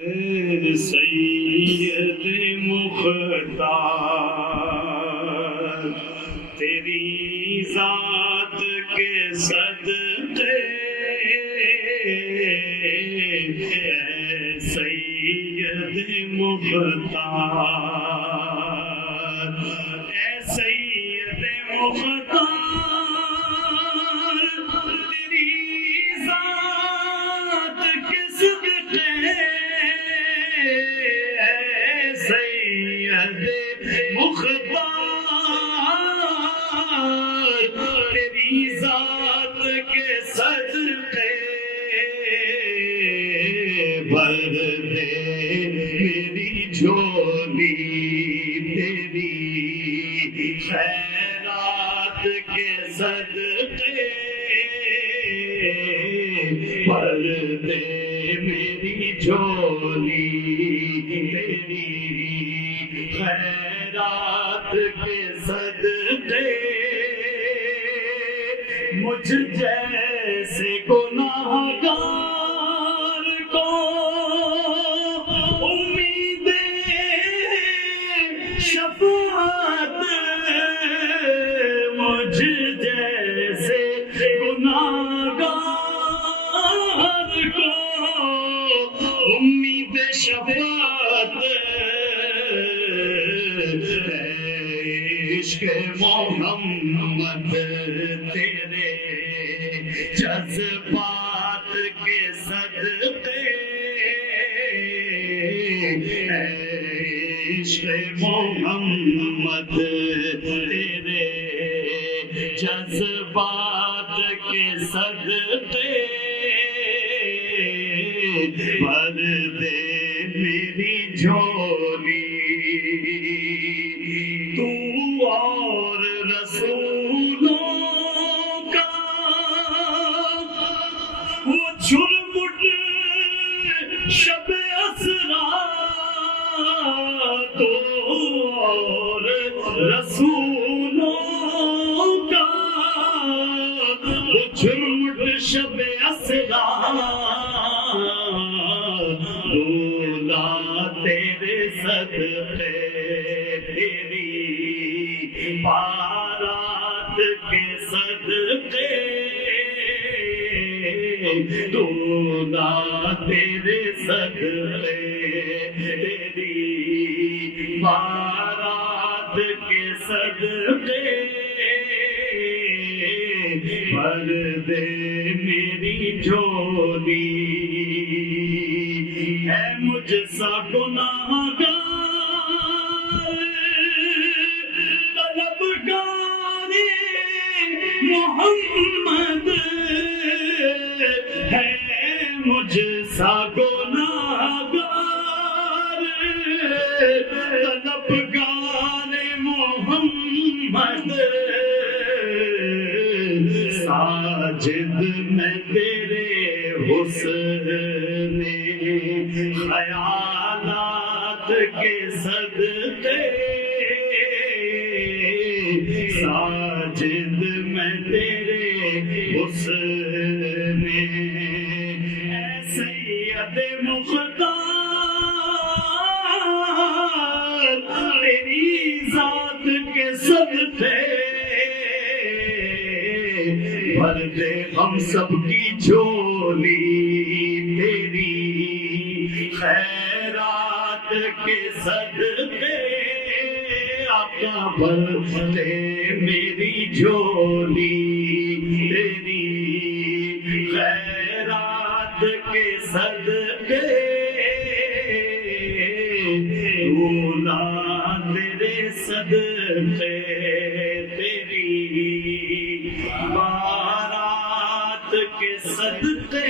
سید مختار تیری ذات کے صدقے سید مختار اے سید مختار تیری ذات کے صدقے سید مختار تیری ذات کے صدقے بھر دے میری جھولی تیری خیرات کے صدقے بھر دے میری جھولی تیری خیرات کے صدقے مجھ جیسے گناہگار کو امید شفاعت مجھ جیسے گناہگار کو امید شفاعت عشق محمد تیرے جذبات کے صدقے عشق محمد تیرے جذبات کے صدقے بھر دے میری جھولی تو اور رسولوں کا وہ جھرمٹ شب اسرا تو اور رسولوں کا وہ جھرمٹ شب اسرا رولا تیرے صدقے تیری بارات کے صدقے رولا تیرے صدقے تیری بارات کے صدقے بھر دے میری جھولی ہے مجھ سا گناہگار طلبگار محمد ہے مجھ سا گناہگار طلبگار محمد ساجد میں تیرے حسن خیالات کے صدقے ساجد میں تیرے حسن اے سید مختار تیری ذات کے صدقے بھر دے ہم سب کی جھولی تیری خیرات کے صدقے آقا بھر دے میری جھولی تیری خیرات کے صدقے رولا تیرے صدقے تیری بارات کے صدقے